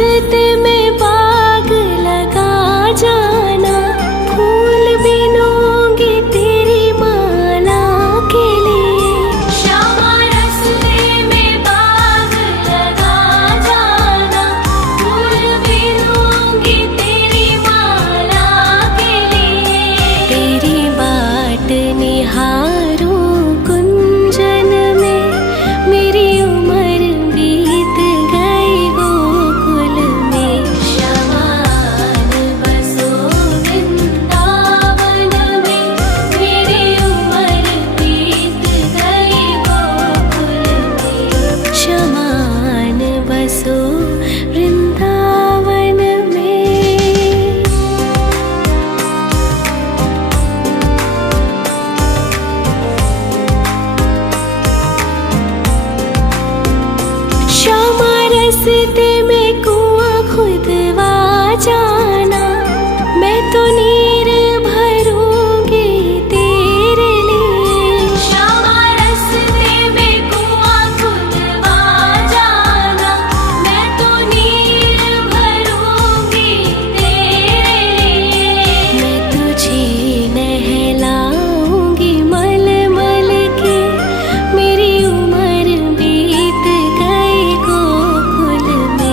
रास्ते में बाग लगा जाना, फूल बिनूंगी तेरी माला के लिए। श्यामा रास्ते में बाग लगा जाना, फूल बिनूंगी तेरी माला के लिए। तेरी बाट निहारूं कुंजन में, मेरी उम्र बीत गई गोकुल में। श्यामान बसो वृंदावन में, मेरी उम्र बीत गई गोकुल में। शमान बसो वृंदावन में। श्यामा रास्ते में कुआं खुदवा जाना, मैं तो नीर भरूंगी तेरे लिए। श्यामा रास्ते में कुआं खुदवा जाना, मैं तो नीर भरूंगी तेरे लिए। मैं तुझे नहलाऊंगी मल मल के, मेरी उम्र बीत गई गोकुल में।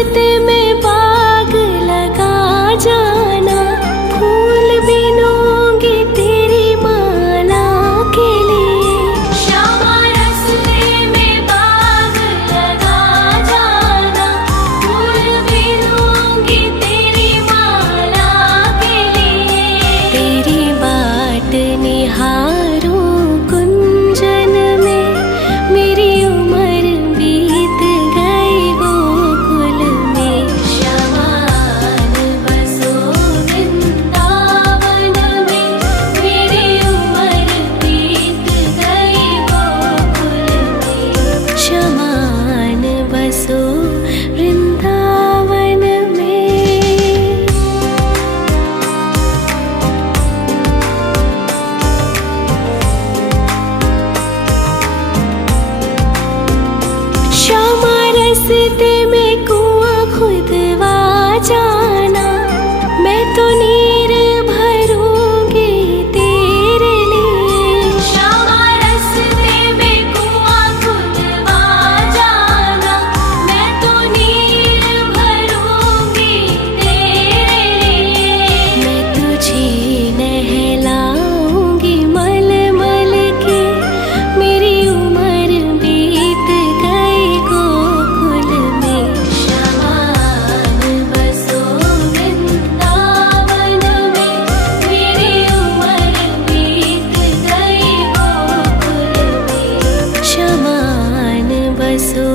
रास्ते में बाग लगा जाना, फूल बिनूंगी तेरी माला के लिए। श्यामा रास्ते में बाग लगा जाना, फूल बिनूंगी तेरी माला के लिए। तेरी बाट निहारूं कुंजन में, मेरी उम्र बीत गई गोकुल में। श्यामान बसो वृंदावन में, मेरी उम्र बीत गई गोकुल में। शमान बसो वृंदावन में। श्यामा रास्ते में कुआं खुदवा जाना, मैं तो नीर भरूंगी तेरे लिए। श्यामा रास्ते में कुआं खुदवा जाना, मैं तो नीर भरूंगी तेरे लिए। मैं तुझे नहलाऊंगी मल मल के, मेरी उम्र बीत गई गोकुल में। श्यामान बसो वृंदावन में, मेरी उम्र बीत गई गोकुल में। शमान बसो